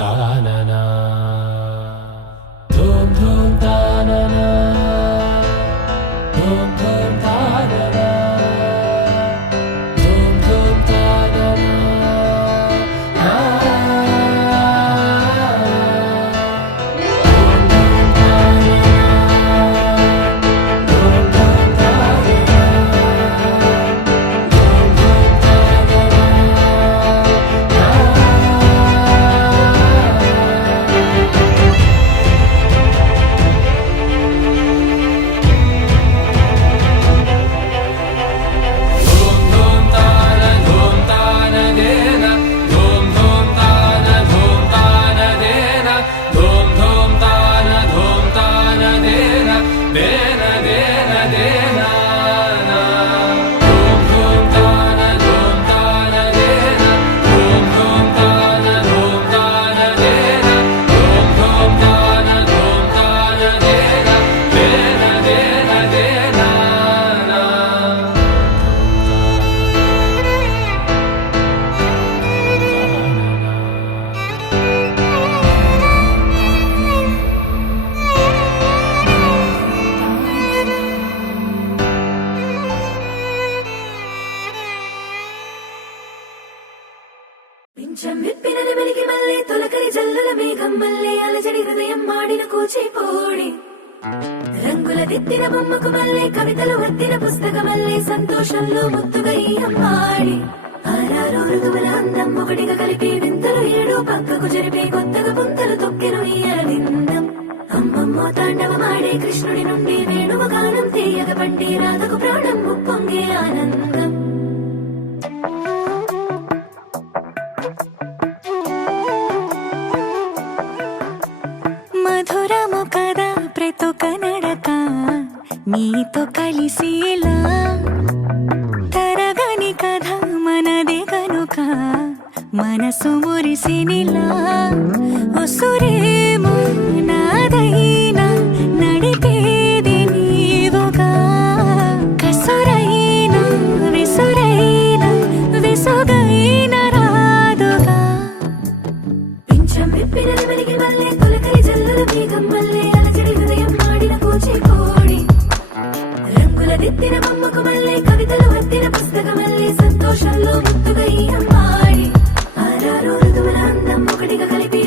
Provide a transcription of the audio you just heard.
తాననా ధూమ్ ధూమ్ తాననా ధూమ్ ధూమ్ తాననా ధూమ్ ధూమ్ తాననా పింఛం విప్పినది వెలికి మళ్ళీ తొలకరి జల్లుల మేఘం మళ్ళీ అలజడి హృదయం మాడిన కూచిపోడి రంగుల దిద్దిన బొమ్మకు మళ్ళీ కవితలు వత్తిన పుస్తకం మళ్ళీ సంతోషంలో ముద్దుగా ఈ అమ్మాడి ఆరారు ఋతువుల అందం ఒకటిగా కలిపి వింతలు ఏడు పక్కకు జరిపి కొత్తగా పుంతలు తొక్కెను ఈ అరవిందం అమ్మమ్మో తాండవమాడే కృష్ణుడి నుండి వేణువ గానం తీయగ పండి రాధకు ప్రాణం ముప్పొంగే ఆనందం మధురము కదా ప్రతొక నడక నీతో కలిసేలా తరగని కథ మనదే కనుక మనసు మురిసినిలా ఉసురేమో నాదైనా నడిపేది నీవుగా కసురైనా విసురైనా విసుగైనా రాదుగా పింఛం విప్పినది వెలికి మళ్ళీ తొలకరి జల్లుల మేఘం మళ్ళీ అలజడి హృదయం మాడిన కూచిపోడి రంగుల దిద్దిన బొమ్మకు మళ్ళీ కవితలు వత్తిన పుస్తకం మళ్ళీ సంతోషంలో ముద్దుగా ఈ అమ్మాడి ఆరారు ఋతువుల అందం ఒకటిగా కలిపి